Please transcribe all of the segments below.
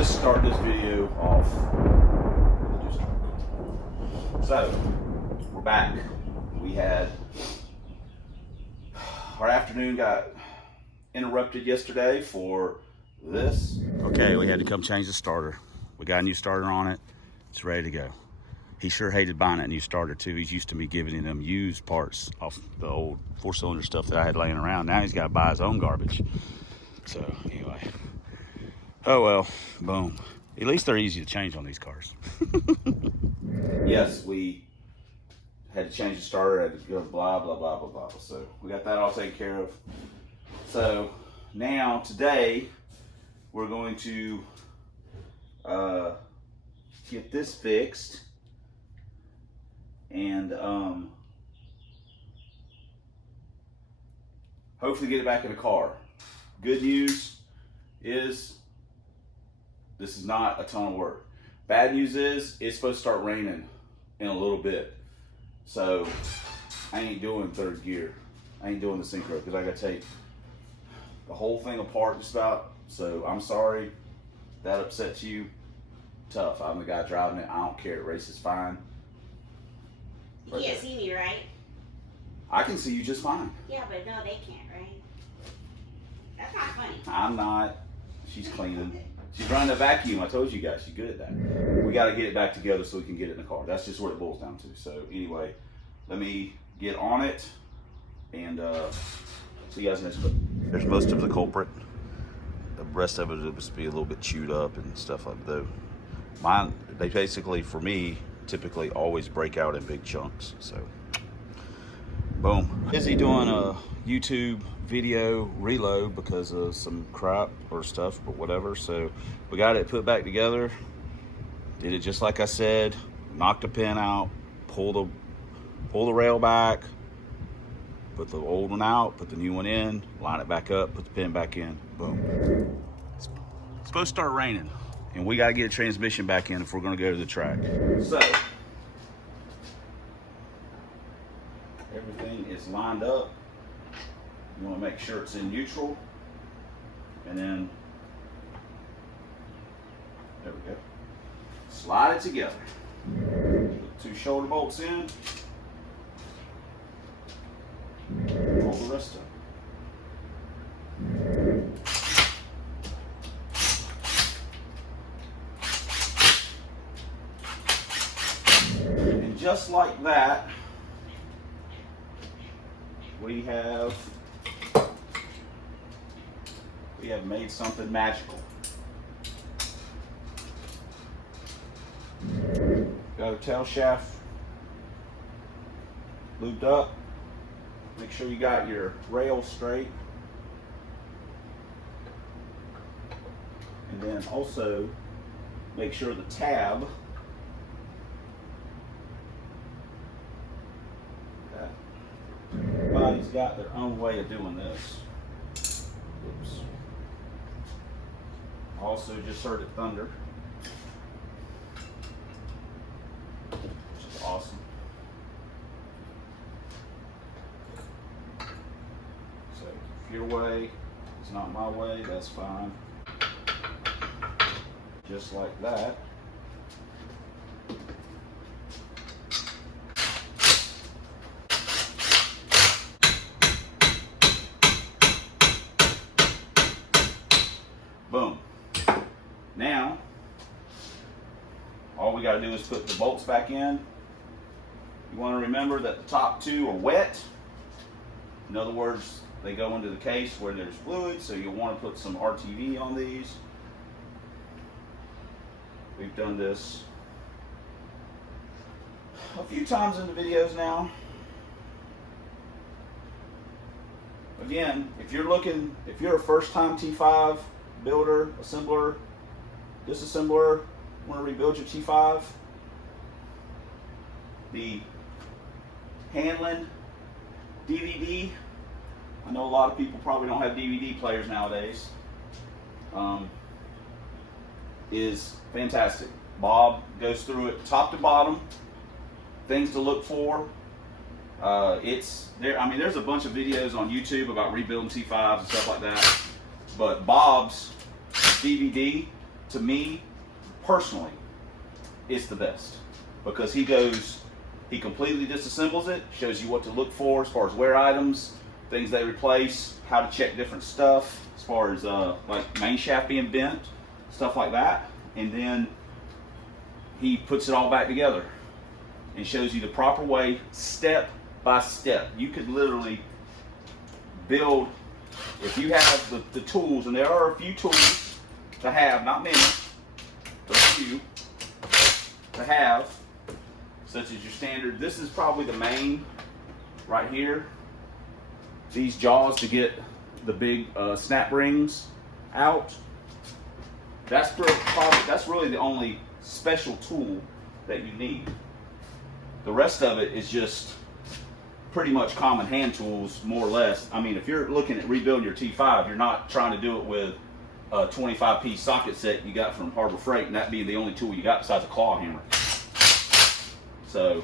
just start this video off. So, we're back. We had, our afternoon got interrupted yesterday for this. Okay, we had to come change the starter. We got a new starter on it. It's ready to go. He sure hated buying that new starter too. He's used to me giving him used parts off the old 4-cylinder stuff that I had laying around. Now he's got to buy his own garbage. So anyway, oh well, boom. At least they're easy to change on these cars. Yes, we had to change the starter, had to go blah, blah, blah, blah, blah. So we got that all taken care of. So now, today, we're going to get this fixed and hopefully get it back in the car. Good news is this is not a ton of work. Bad news is it's supposed to start raining in a little bit. So I ain't doing third gear. I ain't doing the synchro because I got to take the whole thing apart just about. So I'm sorry that upsets you. Tough. I'm the guy driving it. I don't care. The race is fine. You can't see me, right? I can see you just fine. Yeah, but no, they can't, right? That's not funny. I'm not. She's cleaning. She's running the vacuum. I told you guys she's good at that. We got to get it back together so we can get it in the car. That's just what it boils down to. So anyway, let me get on it and see you guys next clip. There's most of the culprit. The rest of it will just be a little bit chewed up and stuff like that. Mine, they basically, for me, typically always break out in big chunks. So, boom. Busy doing a YouTube video reload because of some crap or stuff, but whatever. So we got it put back together. Did it just like I said. Knocked the pin out. Pull the rail back. Put the old one out. Put the new one in. Line it back up. Put the pin back in. Boom. It's supposed to start raining, and we got to get a transmission back in if we're going to go to the track. So everything is lined up. You want to make sure it's in neutral, and then there we go. Slide it together. Put 2 shoulder bolts in. All the rest of it. And just like that, we have made something magical. Got a tail shaft lubed up. Make sure you got your rail straight. And then also make sure the tab everybody's got their own way of doing this. Oops. Also just heard it thunder, which is awesome. So if your way is not my way, that's fine. Just like that. Boom. Now, all we got to do is put the bolts back in. You want to remember that the top 2 are wet. In other words, they go into the case where there's fluid, so you'll want to put some RTV on these. We've done this a few times in the videos now. Again, if you're a first-time T5 builder, assembler, disassembler, want to rebuild your T5, the Handling DVD, I know a lot of people probably don't have DVD players nowadays, is fantastic. Bob goes through it top to bottom, things to look for. It's there. I mean, there's a bunch of videos on YouTube about rebuilding T5s and stuff like that. But Bob's DVD to me, personally, it's the best. Because he completely disassembles it, shows you what to look for as far as wear items, things they replace, how to check different stuff, as far as like main shaft being bent, stuff like that. And then he puts it all back together and shows you the proper way, step by step. You could literally build, if you have the tools, and there are a few tools to have, not many, but a few to have, such as your standard. This is probably the main right here. These jaws to get the big snap rings out. That's really the only special tool that you need. The rest of it is just pretty much common hand tools, more or less. I mean, if you're looking at rebuilding your T5, you're not trying to do it with a 25-piece socket set you got from Harbor Freight, and that being the only tool you got besides a claw hammer. So,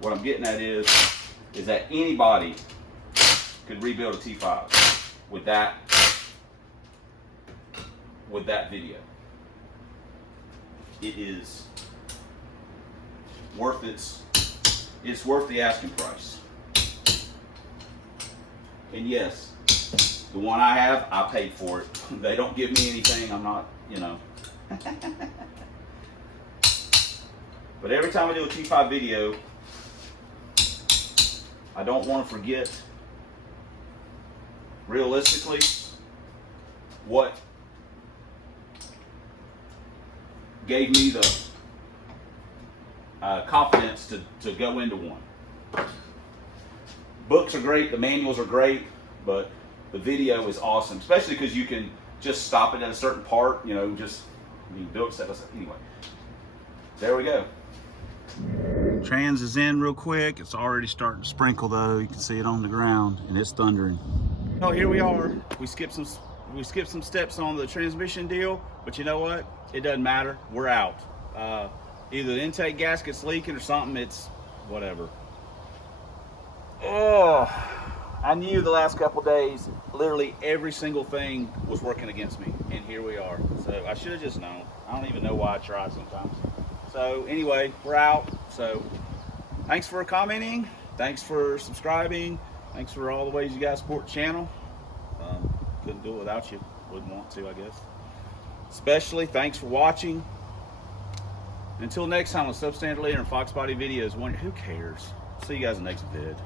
what I'm getting at is that anybody could rebuild a T5 with that video. It is worth it's worth the asking price. And yes, the one I have, I paid for it. They don't give me anything. I'm not, you know. But every time I do a T5 video, I don't want to forget, realistically, what gave me the confidence to go into one. Books are great, the manuals are great, but the video is awesome, especially because you can just stop it at a certain part, you know, just build step by step. Anyway, there we go. Trans is in real quick. It's already starting to sprinkle though. You can see it on the ground and it's thundering. Oh, here we are. We skipped some steps on the transmission deal, but you know what? It doesn't matter. We're out. Either the intake gasket's leaking or something. It's whatever. Oh, I knew the last couple days, literally every single thing was working against me, and here we are. So I should have just known. I don't even know why I try sometimes. So anyway, we're out. So thanks for commenting. Thanks for subscribing. Thanks for all the ways you guys support the channel. Couldn't do it without you. Wouldn't want to, I guess. Especially thanks for watching. Until next time on Substandard Leader and Fox Body Videos. Who cares? See you guys in the next vid.